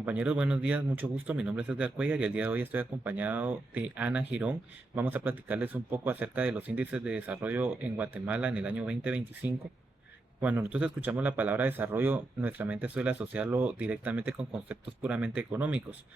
Compañeros, buenos días, mucho gusto. Mi nombre es Edgar Cuellar y el día de hoy estoy acompañado de Ana Girón. Vamos a platicarles un poco acerca de los índices de desarrollo en Guatemala en el año 2025. Cuando nosotros escuchamos la palabra desarrollo, nuestra mente suele asociarlo directamente con conceptos puramente económicos.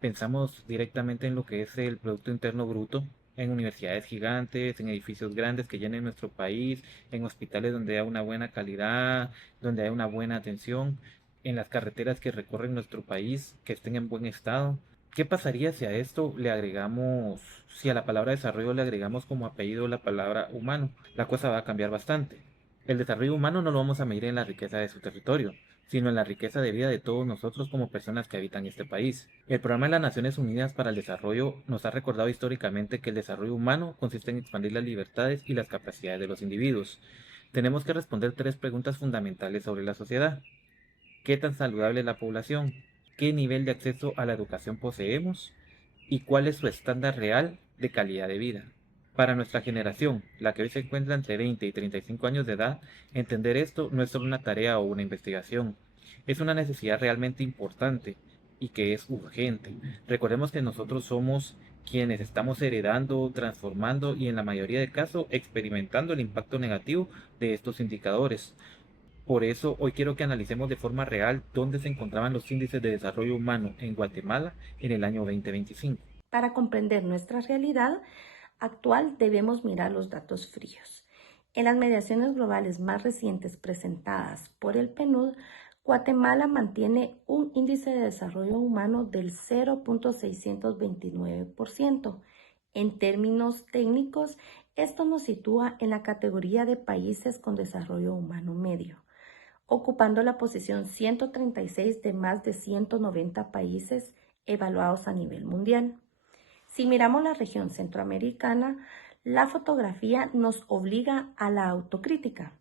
Pensamos directamente en lo que es el Producto Interno Bruto, en universidades gigantes, en edificios grandes que llenen nuestro país, en hospitales donde haya una buena calidad, donde haya una buena atención, en las carreteras que recorren nuestro país, que estén en buen estado. ¿Qué pasaría si a esto le agregamos, si a la palabra desarrollo le agregamos como apellido la palabra humano? La cosa va a cambiar bastante. El desarrollo humano no lo vamos a medir en la riqueza de su territorio, sino en la riqueza de vida de todos nosotros como personas que habitan este país. El Programa de las Naciones Unidas para el Desarrollo nos ha recordado históricamente que el desarrollo humano consiste en expandir las libertades y las capacidades de los individuos. Tenemos que responder tres preguntas fundamentales sobre la sociedad. ¿Qué tan saludable es la población? ¿Qué nivel de acceso a la educación poseemos? ¿Y cuál es su estándar real de calidad de vida? Para nuestra generación, la que hoy se encuentra entre 20 y 35 años de edad, entender esto no es solo una tarea o una investigación, es una necesidad realmente importante y que es urgente. Recordemos que nosotros somos quienes estamos heredando, transformando y en la mayoría de casos experimentando el impacto negativo de estos indicadores. Por eso hoy quiero que analicemos de forma real dónde se encontraban los índices de desarrollo humano en Guatemala en el año 2025. Para comprender nuestra realidad actual debemos mirar los datos fríos. En las mediciones globales más recientes presentadas por el PNUD, Guatemala mantiene un índice de desarrollo humano del 0.629%. En términos técnicos, esto nos sitúa en la categoría de países con desarrollo humano medio, ocupando la posición 136 de más de 190 países evaluados a nivel mundial. Si miramos la región centroamericana, la fotografía nos obliga a la autocrítica.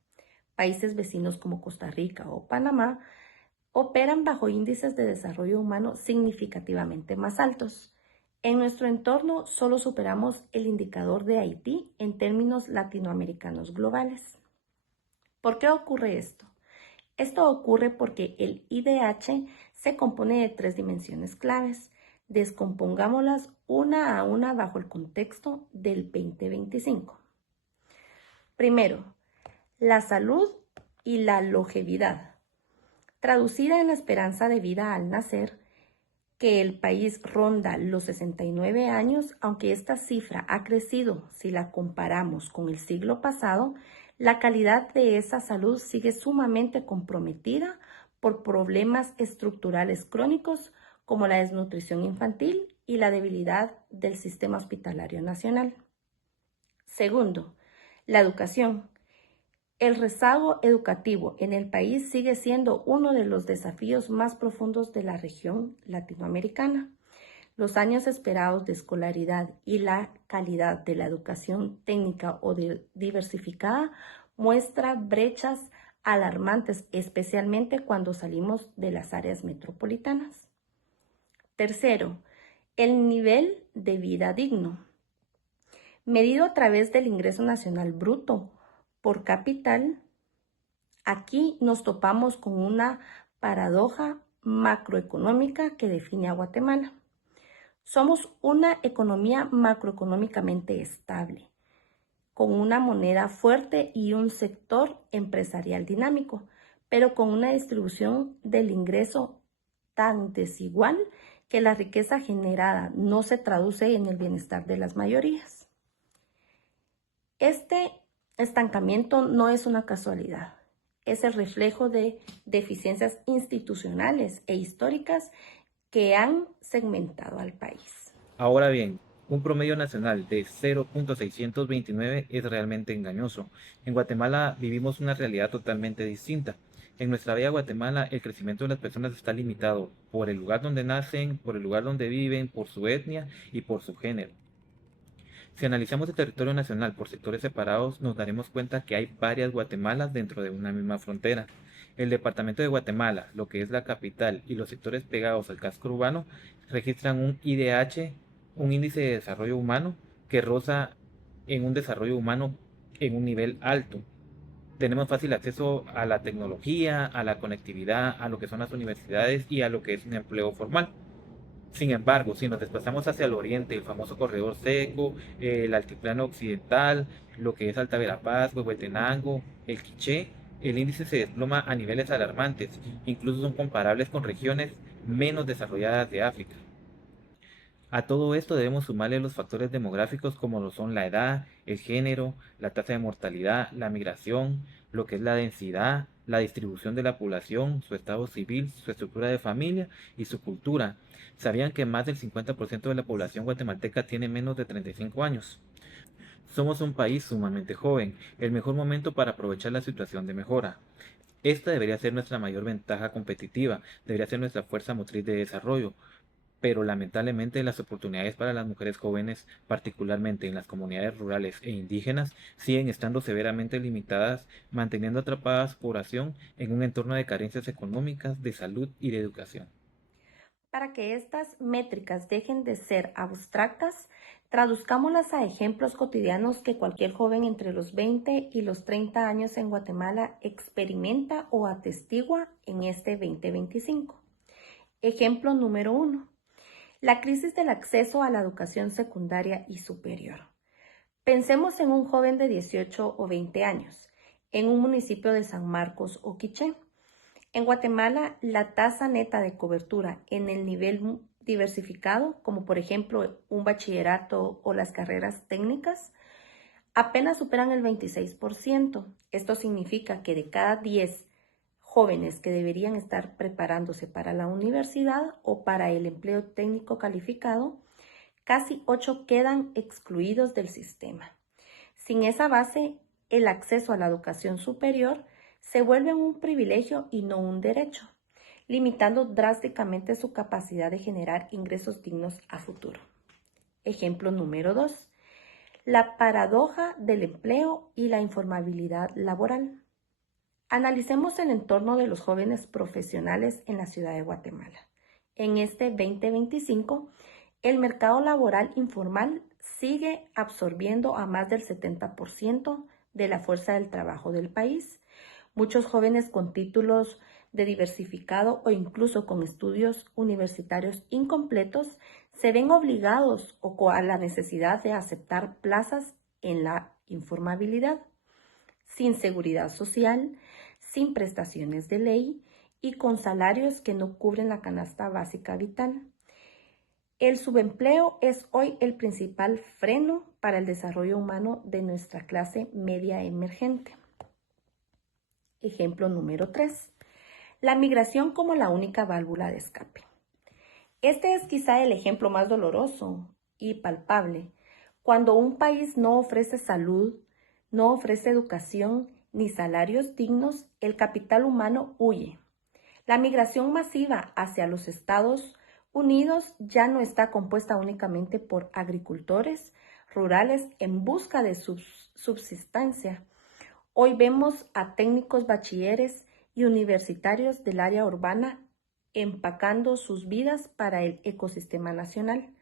Países vecinos como Costa Rica o Panamá operan bajo índices de desarrollo humano significativamente más altos. En nuestro entorno solo superamos el indicador de Haití en términos latinoamericanos globales. ¿Por qué ocurre esto? Esto ocurre porque el IDH se compone de tres dimensiones claves. Descompongámoslas una a una bajo el contexto del 2025. Primero, la salud y la longevidad. Traducida en la esperanza de vida al nacer, que el país ronda los 69 años, aunque esta cifra ha crecido si la comparamos con el siglo pasado, la calidad de esa salud sigue sumamente comprometida por problemas estructurales crónicos como la desnutrición infantil y la debilidad del sistema hospitalario nacional. Segundo, la educación. El rezago educativo en el país sigue siendo uno de los desafíos más profundos de la región latinoamericana. Los años esperados de escolaridad y la calidad de la educación técnica o diversificada muestra brechas alarmantes, especialmente cuando salimos de las áreas metropolitanas. Tercero, el nivel de vida digno, medido a través del ingreso nacional bruto por capital. Aquí nos topamos con una paradoja macroeconómica que define a Guatemala. Somos una economía macroeconómicamente estable, con una moneda fuerte y un sector empresarial dinámico, pero con una distribución del ingreso tan desigual que la riqueza generada no se traduce en el bienestar de las mayorías. Este estancamiento no es una casualidad, es el reflejo de deficiencias institucionales e históricas que han segmentado al país. Ahora bien, un promedio nacional de 0.629 es realmente engañoso. En Guatemala vivimos una realidad totalmente distinta. En nuestra bella Guatemala, el crecimiento de las personas está limitado por el lugar donde nacen, por el lugar donde viven, por su etnia y por su género. Si analizamos el territorio nacional por sectores separados, nos daremos cuenta que hay varias Guatemalas dentro de una misma frontera. El departamento de Guatemala, lo que es la capital, y los sectores pegados al casco urbano registran un IDH, un índice de desarrollo humano, que roza en un desarrollo humano en un nivel alto. Tenemos fácil acceso a la tecnología, a la conectividad, a lo que son las universidades y a lo que es un empleo formal. Sin embargo, si nos desplazamos hacia el oriente, el famoso corredor seco, el altiplano occidental, lo que es Alta Verapaz, Huehuetenango, el Quiché, el índice se desploma a niveles alarmantes, incluso son comparables con regiones menos desarrolladas de África. A todo esto debemos sumarle los factores demográficos como lo son la edad, el género, la tasa de mortalidad, la migración, lo que es la densidad, la distribución de la población, su estado civil, su estructura de familia y su cultura. ¿Sabían que más del 50% de la población guatemalteca tiene menos de 35 años? Somos un país sumamente joven, el mejor momento para aprovechar la situación de mejora. Esta debería ser nuestra mayor ventaja competitiva, debería ser nuestra fuerza motriz de desarrollo, pero lamentablemente las oportunidades para las mujeres jóvenes, particularmente en las comunidades rurales e indígenas, siguen estando severamente limitadas, manteniendo atrapada a su población en un entorno de carencias económicas, de salud y de educación. Para que estas métricas dejen de ser abstractas, traduzcámoslas a ejemplos cotidianos que cualquier joven entre los 20 y los 30 años en Guatemala experimenta o atestigua en este 2025. Ejemplo número 1. La crisis del acceso a la educación secundaria y superior. Pensemos en un joven de 18 o 20 años, en un municipio de San Marcos o Quiché. En Guatemala, la tasa neta de cobertura en el nivel diversificado, como por ejemplo un bachillerato o las carreras técnicas, apenas superan el 26%. Esto significa que de cada 10 jóvenes que deberían estar preparándose para la universidad o para el empleo técnico calificado, casi 8 quedan excluidos del sistema. Sin esa base, el acceso a la educación superior se vuelve un privilegio y no un derecho, limitando drásticamente su capacidad de generar ingresos dignos a futuro. Ejemplo número 2. La paradoja del empleo y la informabilidad laboral. Analicemos el entorno de los jóvenes profesionales en la ciudad de Guatemala. En este 2025, el mercado laboral informal sigue absorbiendo a más del 70% de la fuerza del trabajo del país. Muchos jóvenes con títulos de diversificado o incluso con estudios universitarios incompletos se ven obligados o a la necesidad de aceptar plazas en la informabilidad, sin seguridad social, sin prestaciones de ley y con salarios que no cubren la canasta básica vital. El subempleo es hoy el principal freno para el desarrollo humano de nuestra clase media emergente. Ejemplo número 3. La migración como la única válvula de escape. Este es quizá el ejemplo más doloroso y palpable. Cuando un país no ofrece salud, no ofrece educación ni salarios dignos, el capital humano huye. La migración masiva hacia los Estados Unidos ya no está compuesta únicamente por agricultores rurales en busca de subsistencia. Hoy vemos a técnicos bachilleres y universitarios del área urbana empacando sus vidas para el ecosistema nacional.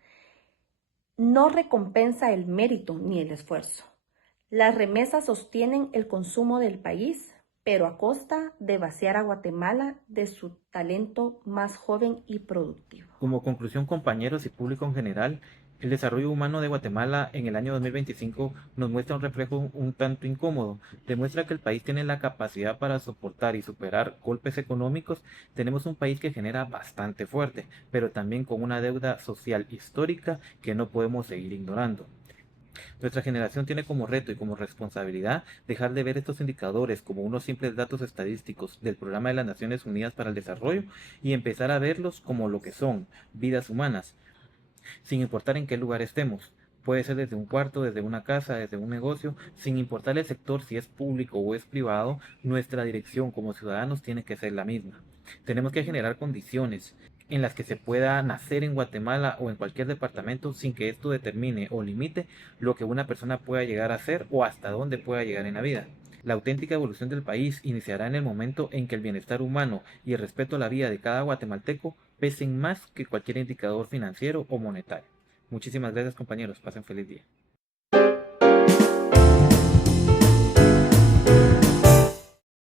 No recompensa el mérito ni el esfuerzo. Las remesas sostienen el consumo del país, pero a costa de vaciar a Guatemala de su talento más joven y productivo. Como conclusión, compañeros y público en general, el desarrollo humano de Guatemala en el año 2025 nos muestra un reflejo un tanto incómodo. Demuestra que el país tiene la capacidad para soportar y superar golpes económicos. Tenemos un país que genera bastante fuerte, pero también con una deuda social histórica que no podemos seguir ignorando. Nuestra generación tiene como reto y como responsabilidad dejar de ver estos indicadores como unos simples datos estadísticos del Programa de las Naciones Unidas para el Desarrollo y empezar a verlos como lo que son, vidas humanas, sin importar en qué lugar estemos. Puede ser desde un cuarto, desde una casa, desde un negocio, sin importar el sector si es público o es privado, nuestra dirección como ciudadanos tiene que ser la misma. Tenemos que generar condiciones en las que se pueda nacer en Guatemala o en cualquier departamento sin que esto determine o limite lo que una persona pueda llegar a ser o hasta dónde pueda llegar en la vida. La auténtica evolución del país iniciará en el momento en que el bienestar humano y el respeto a la vida de cada guatemalteco pesen más que cualquier indicador financiero o monetario. Muchísimas gracias, compañeros, pasen feliz día.